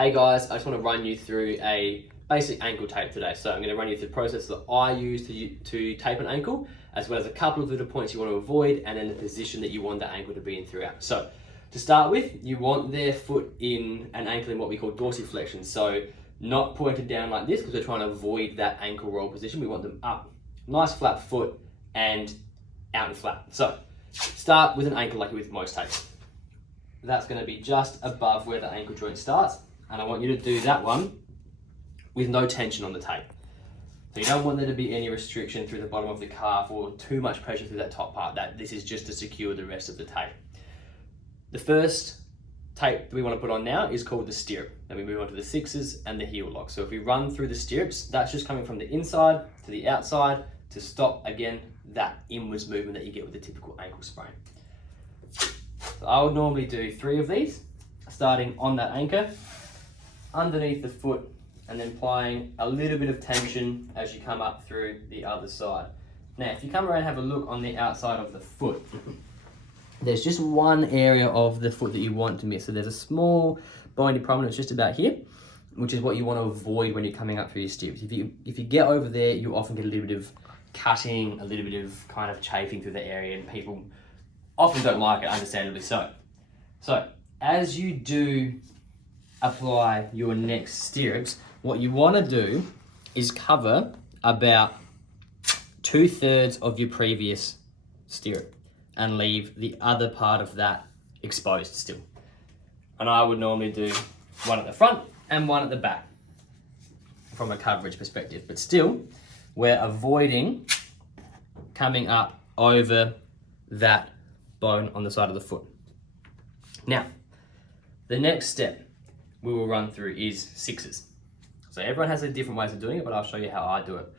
Hey guys, I just want to run you through a basic ankle tape today. So I'm going to run you through the process that I use to tape an ankle, as well as a couple of little points you want to avoid, and then the position that you want the ankle to be in throughout. So to start with, you want their foot in an ankle in what we call dorsiflexion. So not pointed down like this, because we're trying to avoid that ankle roll position. We want them up, nice flat foot, and out and flat. So start with an ankle like with most tapes. That's going to be just above where the ankle joint starts. And I want you to do that one with no tension on the tape. So you don't want there to be any restriction through the bottom of the calf or too much pressure through that top part. This is just to secure the rest of the tape. The first tape that we want to put on now is called the stirrup. Then we move on to the sixes and the heel lock. So if we run through the stirrups, that's just coming from the inside to the outside to stop, again, that inwards movement that you get with the typical ankle sprain. So I would normally do 3 of these, starting on that anchor, underneath the foot, and then applying a little bit of tension as you come up through the other side. Now, if you come around and have a look on the outside of the foot, there's just one area of the foot that you want to miss. So there's a small bony prominence just about here, which is what you want to avoid when you're coming up through your stirrups. If you get over there, you often get a little bit of cutting, a little bit of kind of chafing through the area, and people often don't like it, understandably so. So as you do apply your next stirrups, what you want to do is cover about 2/3 of your previous stirrup and leave the other part of that exposed still. And I would normally do one at the front and one at the back from a coverage perspective, but still we're avoiding coming up over that bone on the side of the foot. Now, the next step we will run through is sixes. So everyone has their different ways of doing it, but I'll show you how I do it.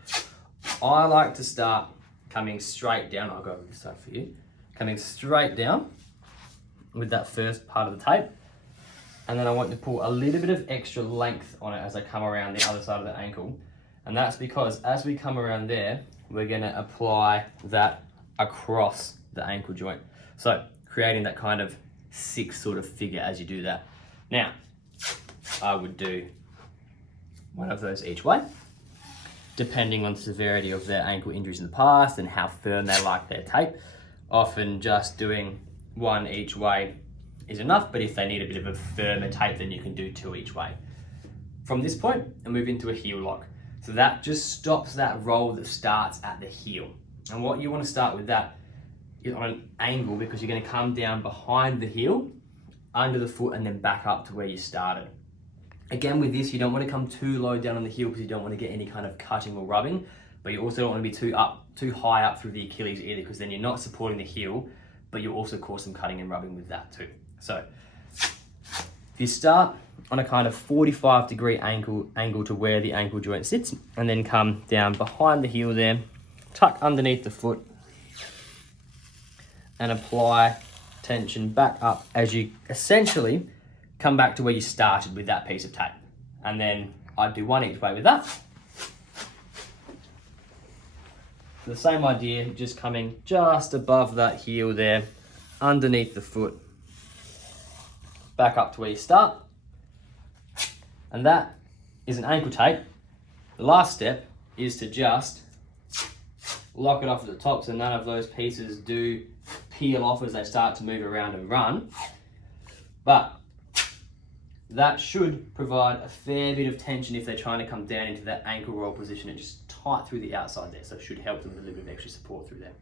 I like to start coming straight down. I'll go over this side for you. Coming straight down with that first part of the tape. And then I want to pull a little bit of extra length on it as I come around the other side of the ankle. And that's because as we come around there, we're gonna apply that across the ankle joint. So creating that kind of 6 sort of figure as you do that. Now, I would do one of those each way, depending on the severity of their ankle injuries in the past and how firm they like their tape. Often just doing one each way is enough, but if they need a bit of a firmer tape, then you can do 2 each way. From this point, I move into a heel lock. So that just stops that roll that starts at the heel. And what you want to start with that is on an angle, because you're going to come down behind the heel, under the foot, and then back up to where you started. Again, with this, you don't want to come too low down on the heel because you don't want to get any kind of cutting or rubbing, but you also don't want to be too high up through the Achilles either, because then you're not supporting the heel, but you'll also cause some cutting and rubbing with that too. So if you start on a kind of 45-degree angle to where the ankle joint sits, and then come down behind the heel there, tuck underneath the foot, and apply tension back up as you essentially come back to where you started with that piece of tape. And then I'd do 1 each way with that. The same idea, just coming just above that heel there, underneath the foot, back up to where you start. And that is an ankle tape. The last step is to just lock it off at the top so none of those pieces do peel off as they start to move around and run. But that should provide a fair bit of tension if they're trying to come down into that ankle roll position and just tight through the outside there. So it should help them with a little bit of extra support through there.